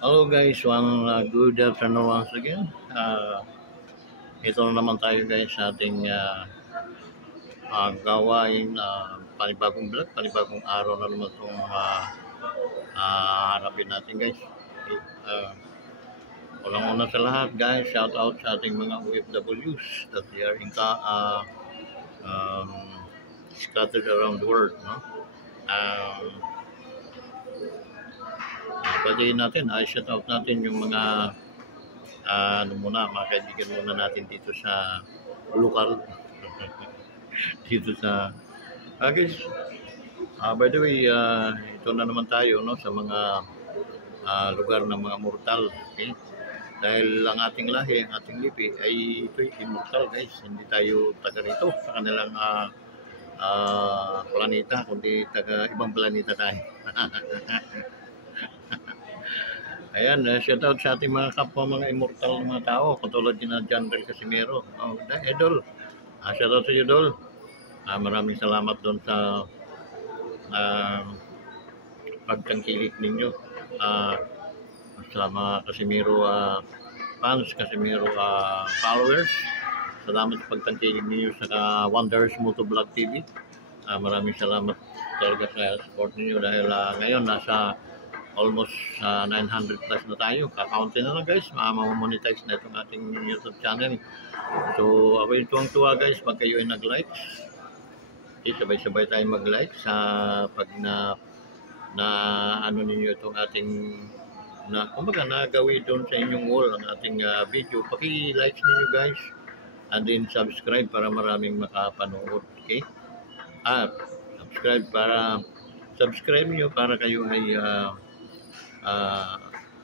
Hello guys, one good afternoon once again. Ito na naman tayo guys sa ating gawain, panibagong vlog, panibagong araw na naman itong harapin natin guys. Okay, una sa lahat guys, shout out sa ating mga OFWs that they are scattered around the world. No? Pwede natin, shout out natin yung mga mga kaibigan muna natin dito sa lokal. Dito sa guys, by the way, ito na naman tayo no, sa mga lugar ng mga mortal. Okay? Dahil ang ating lahi, ang ating lipi ay ito'y immortal guys. Hindi tayo taga rito sa kanilang planeta, kundi taga ibang planeta tayo. Ayan, shout out sa ating mga kapwa, mga immortal na mga tao, katulad din na John Bel Casimiro. Idol, shout out sa iyo, Idol. Maraming salamat doon sa pagtangkilik ninyo sa mga Casimiro fans, Casimiro followers. Salamat sa pagtangkilik ninyo sa Wonders Motovlog TV. Maraming salamat talaga sa support ninyo dahil ngayon nasa almost 900 plus na tayo. Kakaunti na lang guys, mamamonetize na itong ating YouTube channel. So ako yung tuwang-tuwa guys pag kayo ay nag-likes. Okay, sabay-sabay tayo mag-like sa pag na ano ninyo itong ating kumbaga nagawi doon sa inyong wall ang ating video. Paki-like niyo guys and then subscribe para maraming makapanood. Okay? Subscribe niyo para kayo ay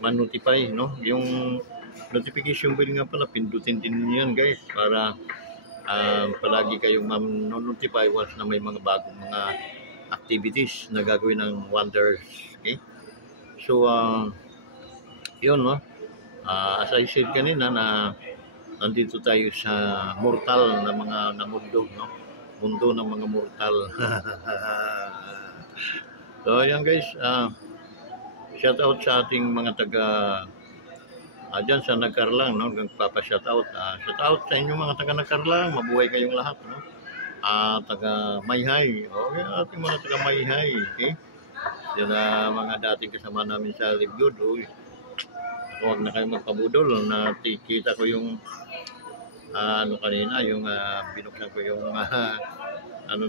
man-notify, no? Yung notification bell nga pala, pindutin din niyo yan guys para palagi kayong ma-notify once na may mga bagong mga activities na gagawin ng Wonders. Okay? So, yun, no? As I said kanina na nandito tayo sa mortal na mga mundo, no? Mundo ng mga mortal. So, ayan guys, shout out sa ating mga taga dyan sa Nagkarlang, no? Nagpapa-shout out. Shout out sa inyong mga taga Nagkarlang. Mabuhay kayong lahat, no? Taga Mayhay. Okay, ating mga taga Mayhay. Okay? Yan mga dating kasama namin sa Live Good. Huwag na kayo magpabudol. Nakita ko yung kanina, yung binuksan ko yung ng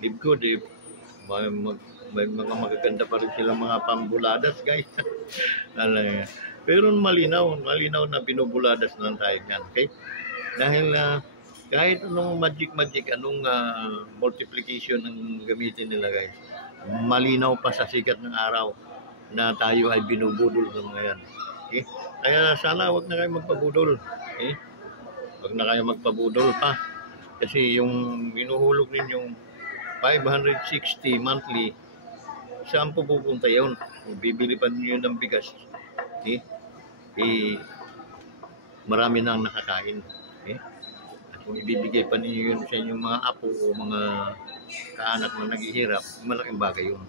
Live Good. May mga magaganda pa rin silang mga pambuladas guys. Pero malinaw na binubuladas lang tayo yan. Okay? Dahil kahit anong magic, anong multiplication ang gamitin nila guys, malinaw pa sa sikat ng araw na tayo ay binubudol ng mga yan. Okay? Kaya sana wag na kayo magpabudol. Okay? Wag na kayo magpabudol pa. Kasi yung binuhulog ninyong 560 monthly, saan po pupunta yun? Kung bibili pa niyo ng bigas, marami nang nakakain. Okay? At kung ibibigay pa niyo yun sa inyong mga apo o mga kaanak na naghihirap, malaking bagay yun.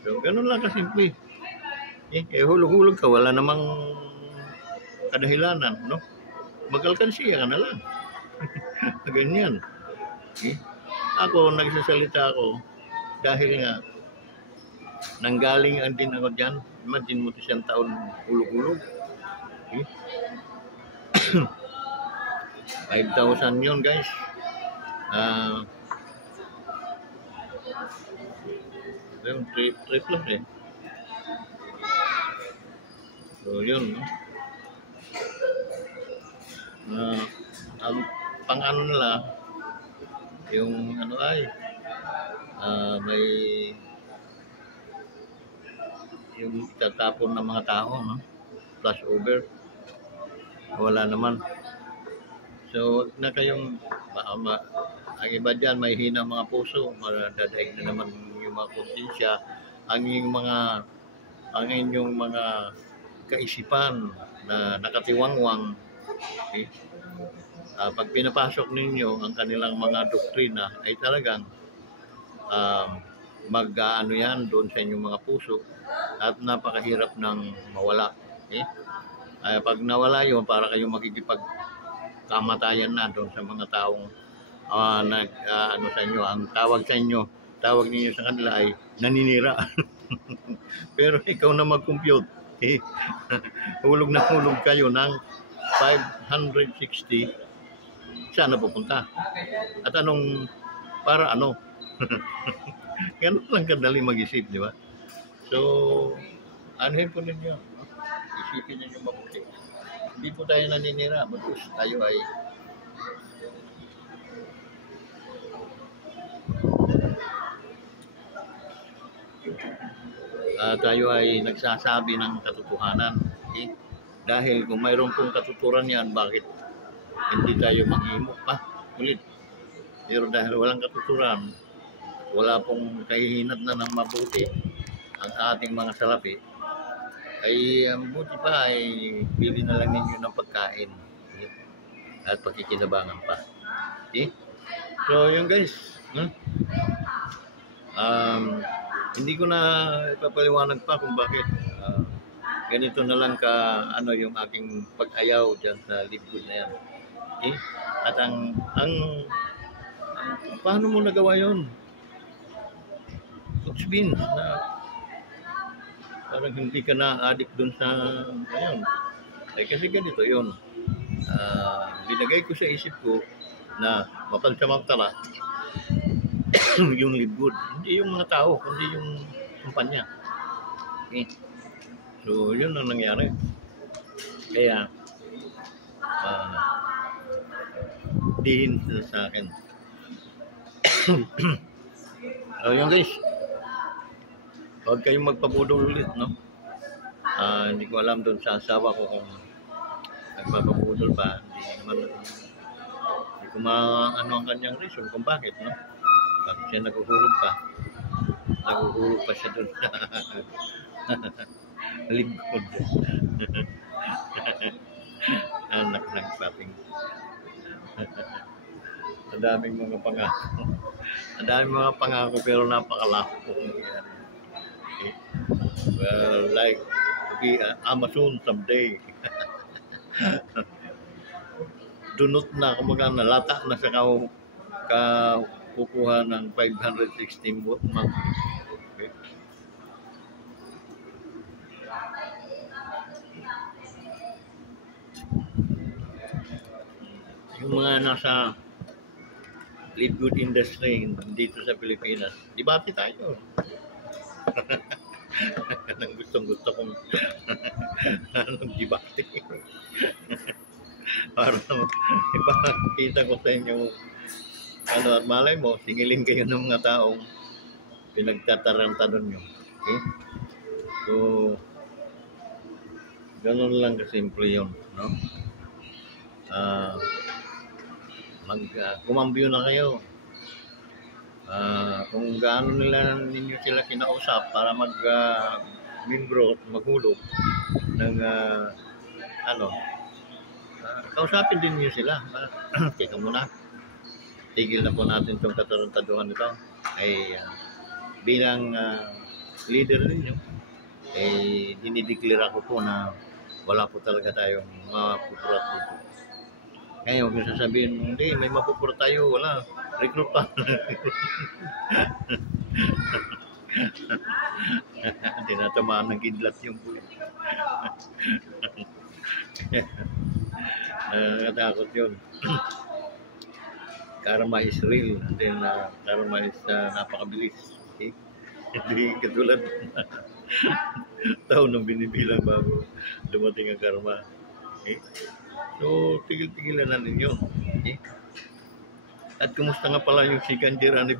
So, ganun lang kasimple. Hulog-hulog ka, wala namang kadahilanan, no? Mag-alkansiya ka na lang. Ganyan. Okay? Ako, nagsasalita ako dahil nga nanggaling ang din ako dyan. Imagine mo isang taon hulog-hulog. Okay? 5,000 yun guys. Yung 3 plus eh. So yun, no? Ang pang-ano nila, yung ano ay, may yung tatapon ng mga tao, no? Flash over. Wala naman. So, na kayong, ang iba dyan, may hina mga puso, madadaig na naman yung mga konsensya, ang inyong mga kaisipan na nakatiwangwang, okay? Pag pinapasok ninyo ang kanilang mga doktrina, ay talagang mag-ano yan doon sa inyong mga puso at napakahirap ng mawala. Okay? Pag nawala yun, para kayong makikipagkamatayan na doon sa mga taong ano sa inyo, ang tawag ninyo sa kanila ay naninira. Pero ikaw na mag-compute, okay? Hulog na hulog kayo ng 560, saan na pupunta? At para ano? Ganun lang kadali mag-isip, di ba? So, anuhin po ninyo. Isipin ninyo mabuti. Hindi po tayo naninira. Bagus tayo ay nagsasabi ng katotohanan. Okay? Dahil kung mayroon pong katuturan yan, bakit hindi tayo mag-imok pa? Ulit. Pero dahil walang katuturan, wala pong kahihinat na ng mabuti ang ating mga salapi, ay ang buti pa ay bili na lang ninyo ng pagkain, okay? At pagkikinabangan pa. Okay? So yun guys, hindi ko na ipapaliwanag pa kung bakit ganito na lang yung aking pag-ayaw dyan sa libgod na yan. Okay? At paano mo nagawa yun? Coach Vince, na parang hindi ka na addict dun sa ngayon. Kasi ganito yun. Binagay ko sa isip ko na mapansamantala yung libgod. Hindi yung mga tao, kundi yung kumpanya. Okay. So, yun ang nangyari. Kaya, dihin sa akin. So, yun guys. Huwag kayong magpabudol ulit, no? Hindi ko alam doon sa asawa ko kung nagpapabudol pa. Hindi ko ano ang kanyang reason kung bakit, no? Bakit siya naguhulog pa? Naguhulog pa siya doon sa libgod. Anak ng pating. Ang daming mga pangako. Ang daming mga pangako pero napakalako po nangyayari. Okay. Well, like to be Amazon someday. Dunot na, kumaga nalata na sa kukuha ng 516 month. Okay. Yung mga nasa libgod industry dito sa Pilipinas, debate tayo. Nang gustong-gusto kong debate. Para ipakita ko sa inyo at malay mo, singilin kayo ng mga taong pinagtataranta nyo. Okay? So, ganun lang kasimple yun, no? Kumambyo na kayo. Kung gaano ninyo sila kinausap para membro at maghulog ng kausapin din niyo sila. Teka muna, tigil na po natin itong katarantaduhan nito. Ay bilang leader ninyo, dinideklara ko po na wala po talaga tayong mapupurat dito. Ngayon, kung sasabihin mo, hindi, may mapupurat tayo, wala. Recruit pa. Tinatamaan ng kidlat yung po. Nakatakot yun. Karma is real. And then, karma is napakabilis. Okay? Hindi katulad taon ng binibilang bago dumating ang karma. Okay? So, tigil-tigilan na ninyo. Okay? At kumusta nga pala yung second year anniversary?